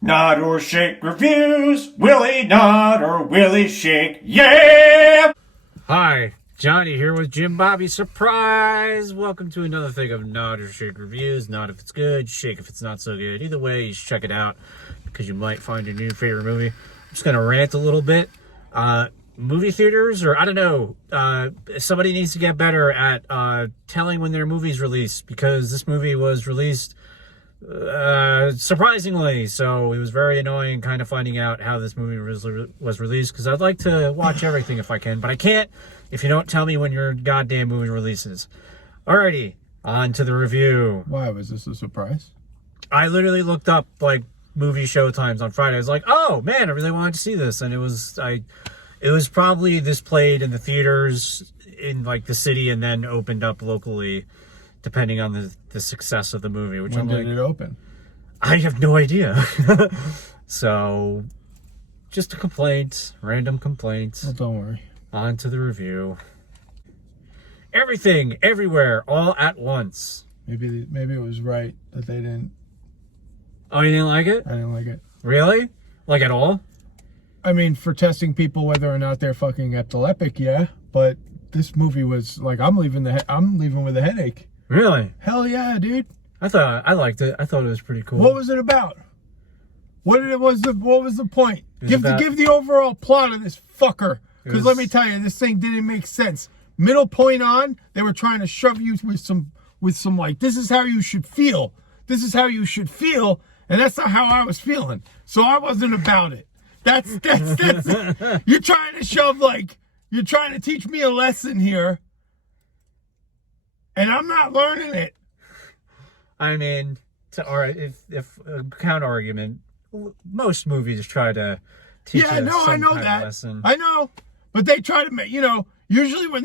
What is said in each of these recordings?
Nod or shake reviews. Willie nod or Willie shake. Yeah! Hi, Johnny here with Jim Bobby. Surprise! Welcome to another thing of Nod or Shake reviews. Nod if it's good, shake if it's not so good. Either way, you should check it out because you might find your new favorite movie. I'm just gonna rant a little bit. Movie theaters, or I don't know, somebody needs to get better at telling when their movie's released, because this movie was released surprisingly, so it was very annoying kind of finding out how this movie was released, because I'd like to watch everything if I can, but I can't if you don't tell me when your goddamn movie releases. Alrighty, on to the review. Why was this a surprise? I literally looked up like movie show times on Friday. I was like, oh man, I really wanted to see this, and it was probably this played in the theaters in like the city and then opened up locally, depending on the success of the movie. Which when did it open? I have no idea. So, just a complaint, random complaint. Well, don't worry. On to the review. Everything, everywhere, all at once. Maybe it was right that they didn't. Oh, you didn't like it? I didn't like it. Really? Like at all? I mean, for testing people whether or not they're fucking epileptic, yeah. But this movie was like, I'm leaving with a headache. Really? Hell yeah, dude. I liked it. I thought it was pretty cool. What was it about? What was the point? Give the overall plot of this fucker. Because let me tell you, this thing didn't make sense. Middle point on, they were trying to shove you with some like, this is how you should feel. This is how you should feel, and that's not how I was feeling. So I wasn't about it. That's you're trying to shove, like, you're trying to teach me a lesson here, and I'm not learning it. I mean, if a counter argument, most movies try to teach you some kind of lesson. I know, but they try to make, usually when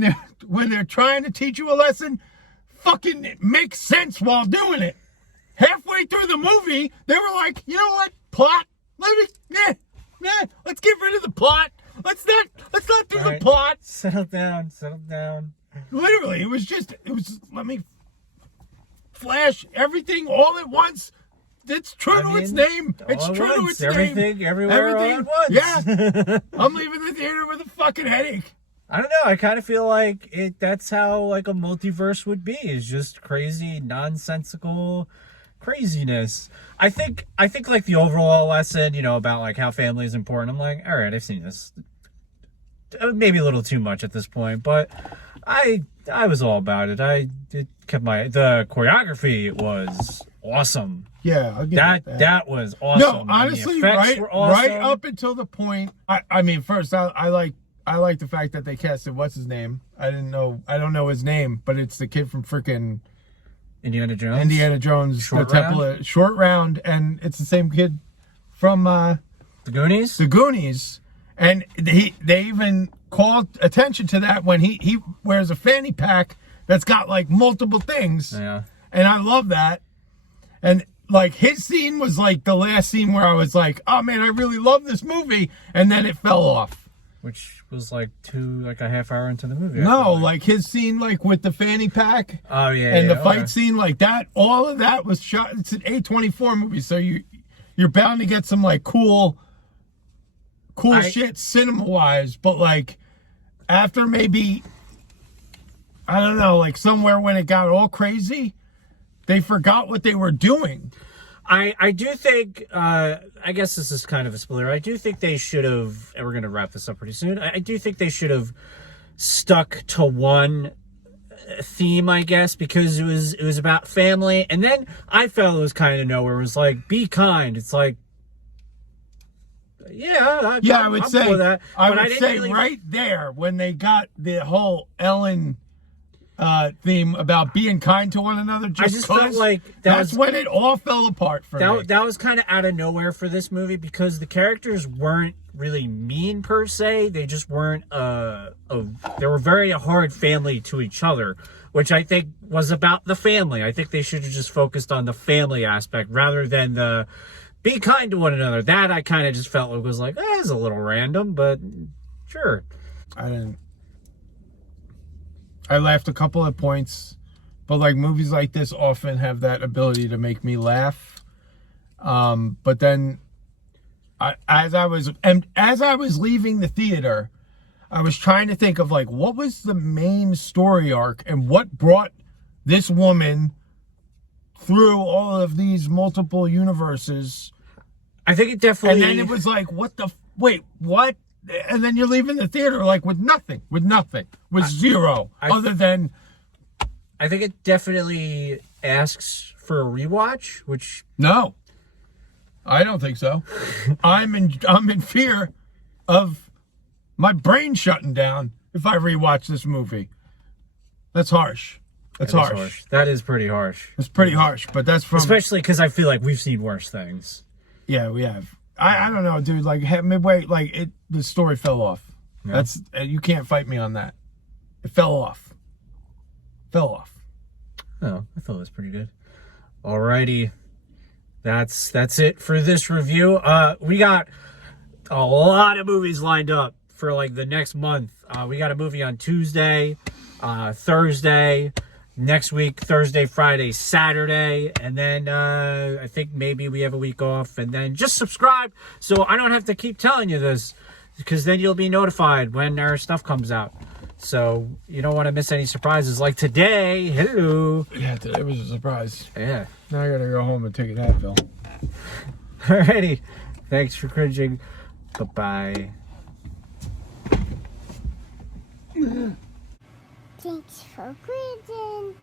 they're trying to teach you a lesson, fucking it makes sense while doing it. Halfway through the movie, they were like, you know what, plot? Let's get rid of the plot. Let's not do the plot. Settle down. Literally, it was let me flash everything all at once. It's true to its name. It's true to its name. Everything, everywhere, all at once. Yeah. I'm leaving the theater with a fucking headache. I don't know. I kind of feel like that's how like a multiverse would be. Is just crazy, nonsensical craziness. I think like the overall lesson, about like how family is important. I'm like, all right, I've seen this. Maybe a little too much at this point, but I was all about it. The choreography was awesome. Yeah, I'll give that. That was awesome. No, honestly, right up until the point. I mean, first I like the fact that they casted what's his name. I don't know his name, but it's the kid from freaking Indiana Jones. Short Round, and it's the same kid from The Goonies. The Goonies, and they even called attention to that when he wears a fanny pack that's got like multiple things. Yeah, and I love that. And like his scene was like the last scene where I was like, oh man, I really love this movie, and then it fell off. Which was like a half hour into the movie. No, like his scene, like with the fanny pack. Oh yeah, and the fight scene, like that. All of that was shot. It's an A24 movie, so you're bound to get some like cool shit cinema wise. But like after maybe, I don't know, like somewhere when it got all crazy, they forgot what they were doing. I do think, I guess this is kind of a spoiler. I do think they should have, and we're going to wrap this up pretty soon. I do think they should have stuck to one theme, I guess, because it was about family. And then I felt it was kind of nowhere. It was like, be kind. It's like, I would say that. I would say right there when they got the whole Ellen theme about being kind to one another. I just felt like that's when it all fell apart for me. That was kind of out of nowhere for this movie, because the characters weren't really mean per se. They just weren't. They were very a hard family to each other, which I think was about the family. I think they should have just focused on the family aspect rather than the be kind to one another. That I kind of just felt it was like, it's a little random, but sure. I laughed a couple of points, but like movies like this often have that ability to make me laugh But then, as I was leaving the theater, I was trying to think of like what was the main story arc and what brought this woman through all of these multiple universes. I think it definitely. And then it was like, wait, what? And then you're leaving the theater like with nothing, with zero, other than. I think it definitely asks for a rewatch, which. No, I don't think so. I'm in fear of my brain shutting down if I rewatch this movie. That's harsh. That's harsh. That is pretty harsh. It's pretty harsh, but that's from. Especially because I feel like we've seen worse things. Yeah, we have. I don't know, dude. Like midway, like the story fell off. Yeah. That's you can't fight me on that. It fell off. Oh, I thought it was pretty good. Alrighty, that's it for this review. We got a lot of movies lined up for like the next month. We got a movie on Tuesday, Thursday. Next week, Thursday, Friday, Saturday, and then I think maybe we have a week off, and then just subscribe so I don't have to keep telling you this, because then you'll be notified when our stuff comes out. So you don't want to miss any surprises like today. Hello. Yeah, today was a surprise. Yeah. Now I gotta go home and take an Advil. Alrighty. Thanks for cringing. Bye-bye. Thanks for cringing.